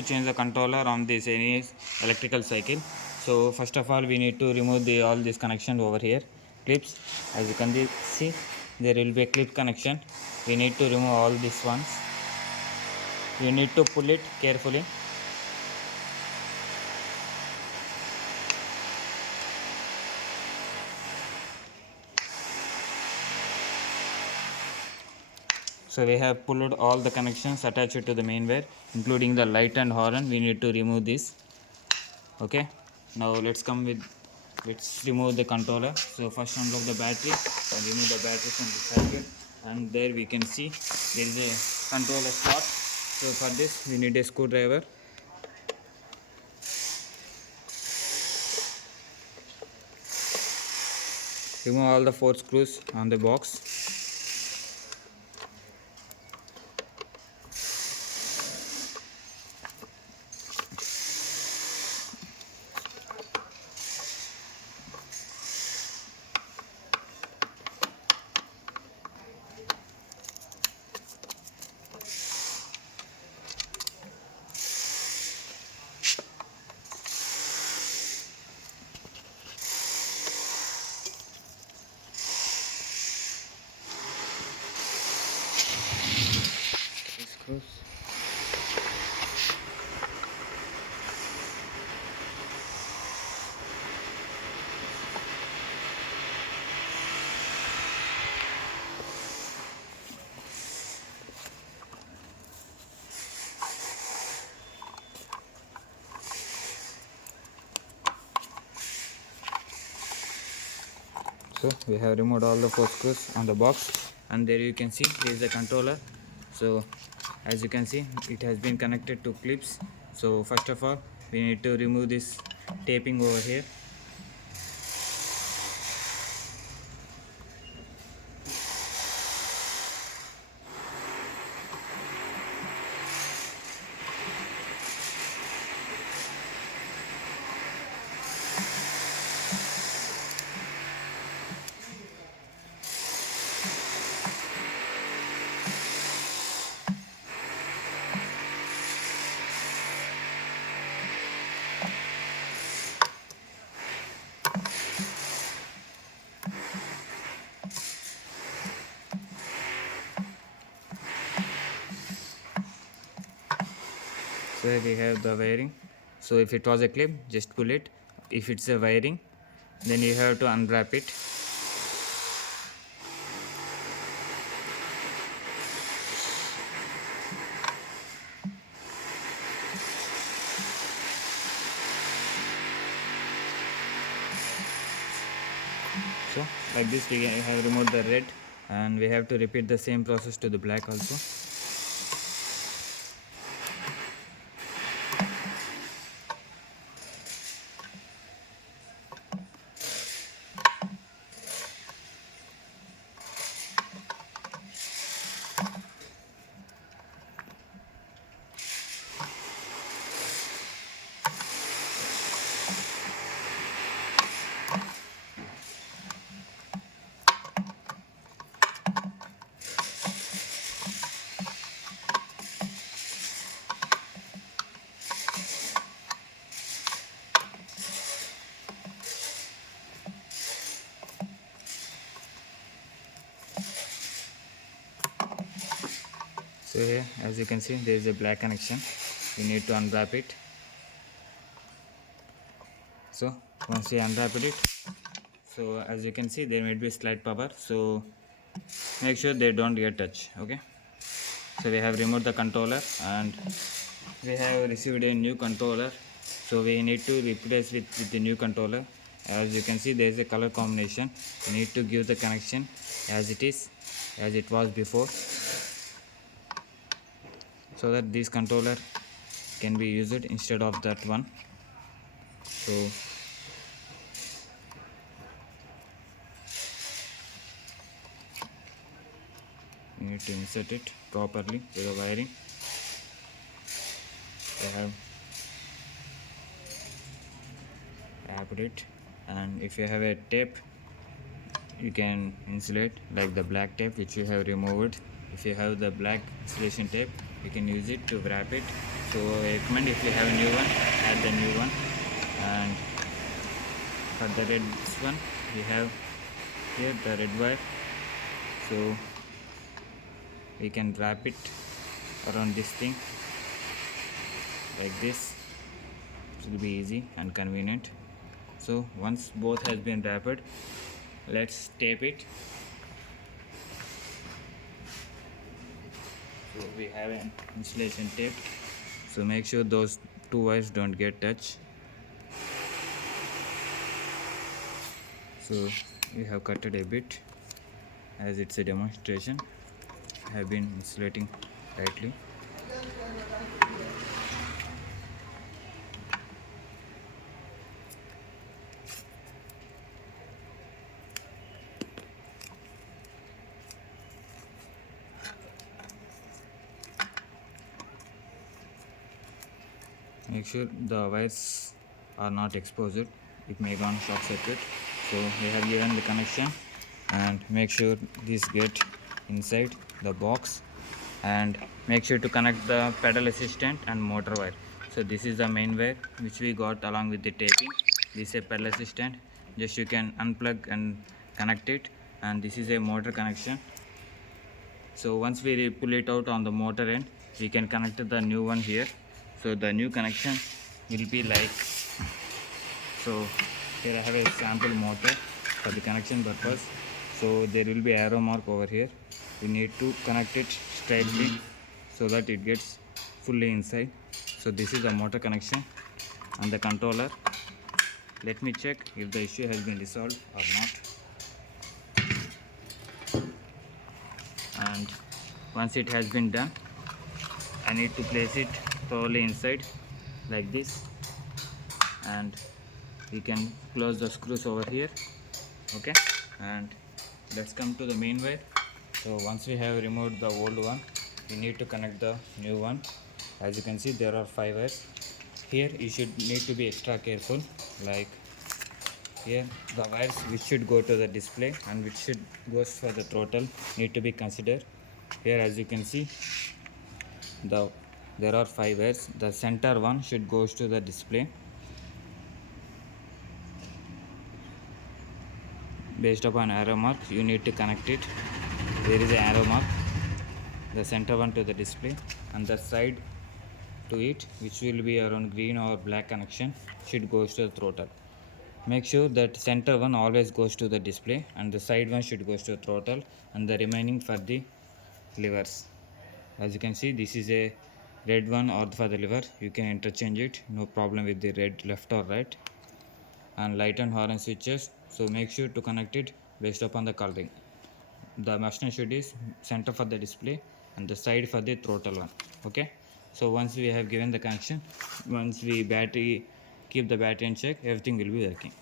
To change the controller on this any electrical cycle. So first of all we need to remove all this connection over here, clips. As you can see, there will be a clip connection. We need to remove all these ones. You need to pull it carefully. So we have pulled all the connections attached to the main wire, including the light and horn. We need to remove this. Okay, now let's remove the controller. So first unlock the battery and remove the battery from the circuit, and there we can see there is a controller slot. So for this we need a screwdriver. Remove all the 4 screws on the box. Screws. So we have removed all the 4 screws on the box, and there you can see there is a controller. So as you can see, it has been connected to clips. So first of all we need to remove this taping over here. So we have the wiring. So if it was a clip, just pull it. If it's a wiring, then you have to unwrap it. So like this we have removed the red, and we have to repeat the same process to the black also. So here as you can see there is a black connection. We need to unwrap it. So once we unwrap it, so as you can see there might be slight power, so make sure they don't get touch. Okay, so we have removed the controller and we have received a new controller. So we need to replace with the new controller. As you can see there is a color combination. We need to give the connection as it was before, so that this controller can be used instead of that one. So you need to insert it properly to the wiring. I have wrapped it, and if you have a tape you can insulate like the black tape which you have removed. If you have the black insulation tape, you can use it to wrap it So I recommend if you have a new one, add the new one. And for the red one, we have here the red wire. So we can wrap it around this thing like this. It will be easy and convenient. So once both has been wrapped, let's tape it. So we have an insulation tape, so make sure those two wires don't get touched. So we have cut it a bit, as it's a demonstration. I have been insulating tightly. Make sure the wires are not exposed, it may go on short circuit. So we have given the connection, and make sure this get inside the box, and make sure to connect the pedal assistant and motor wire. So this is the main wire which we got along with the taping. This is a pedal assistant, just you can unplug and connect it, and this is a motor connection. So once we pull it out on the motor end, we can connect the new one here. So the new connection will be like so. Here I have a sample motor for the connection purpose. So there will be arrow mark over here. We need to connect it straightly so that it gets fully inside. So this is the motor connection and the controller. Let me check if the issue has been resolved or not. And once it has been done, I need to place it thoroughly inside like this, and we can close the screws over here. Okay, and let's come to the main wire. So once we have removed the old one, we need to connect the new one. As you can see, there are 5 wires. Here you should need to be extra careful, like here the wires which should go to the display and which should goes for the throttle need to be considered. Here as you can see, there are 5 wires. The center one should goes to the display. Based upon arrow mark, you need to connect it. There is an arrow mark, the center one to the display, and the side to it, which will be around green or black connection, should goes to the throttle. Make sure that center one always goes to the display, and the side one should goes to the throttle, and the remaining for the levers. As you can see, this is a red one or for the lever. You can interchange it, no problem with the red left or right. And light and horn switches, so make sure to connect it based upon the coloring. The master should is center for the display and the side for the throttle one. Okay, so once we have given the connection, once we keep the battery in check, everything will be working.